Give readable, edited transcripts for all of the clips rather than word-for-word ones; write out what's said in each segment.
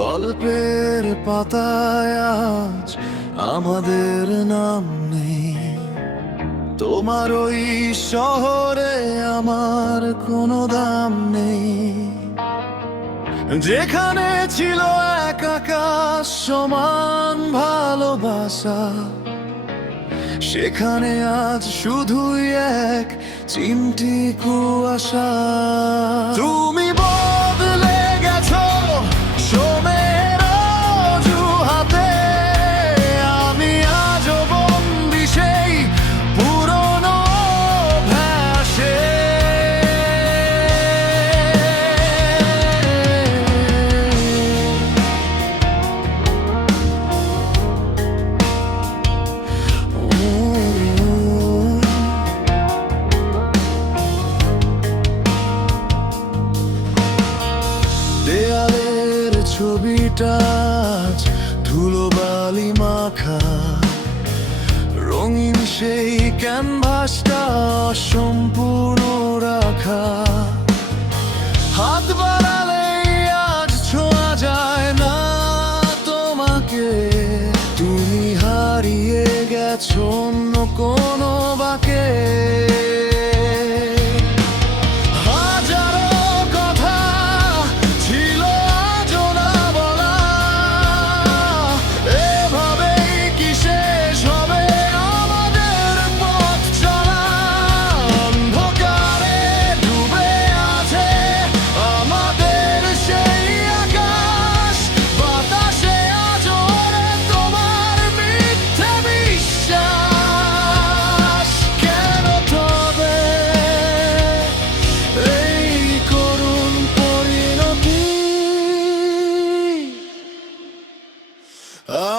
গল্পের পাতায় আজ আমাদের নাম নেই। তোমার ওই শহরে আমার কোনো দাম নেই। যেখানে ছিল এক আকাশ সমান ভালোবাসা, সেখানে আজ শুধুই এক চিমটি কুয়াশা। তুমি বদলে গেছো সময়ের অজুহাতে, আমি আজও বন্দি সেই পুরনো অভ্যাসে। দেয়ালের ছবিটা আজ ধুলোবালি মাখা, রঙিন সেই ক্যানভাসটা সম্পূর্ণ রাখা। হাত বাড়ালেই আজ ছোঁয়া যায় না তোমাকে, তুমি হারিয়ে গেছো অন্য কোনো বাঁকে।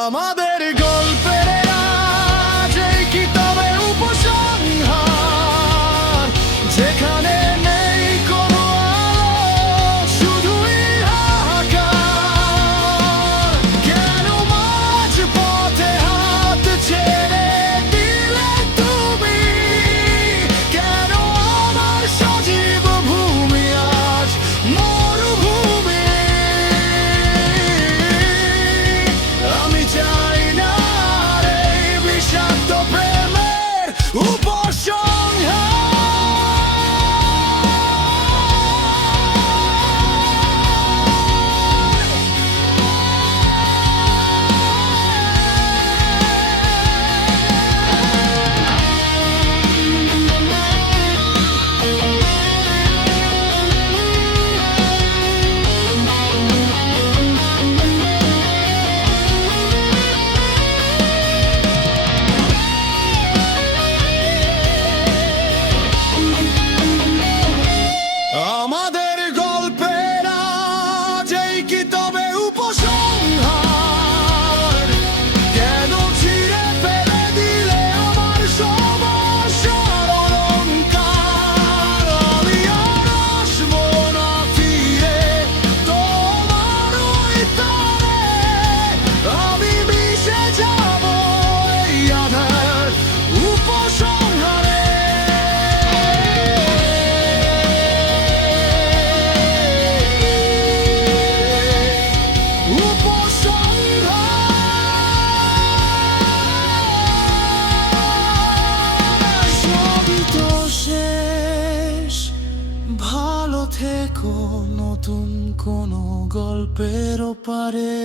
আমাদের গল্পের আজ এই কিতাবে উপসংহার, যেখানে নেই কোনো আলো, শুধুই হাহাকার। কেন মাঝ পথে হাত ছেড়ে দিলে তুমি? কেন আমার সজীব ভূমি আজ মরুভূমি? আমি চাই না রে বিষাক্ত প্রেমের উপসংহার। আমাদের গল্পের আজ এই কিতাবে উপসংহার, কেন ছিঁড়ে ফেলে দিলে আমার সমস্যার অলংকার? আমি আর আসবো না ফিরে তোমার ওই তারে, আমি মিশে যাবো এই আধার উপসংহারে। ভালো থেকো নতুন কোনো গল্পের ওপারে।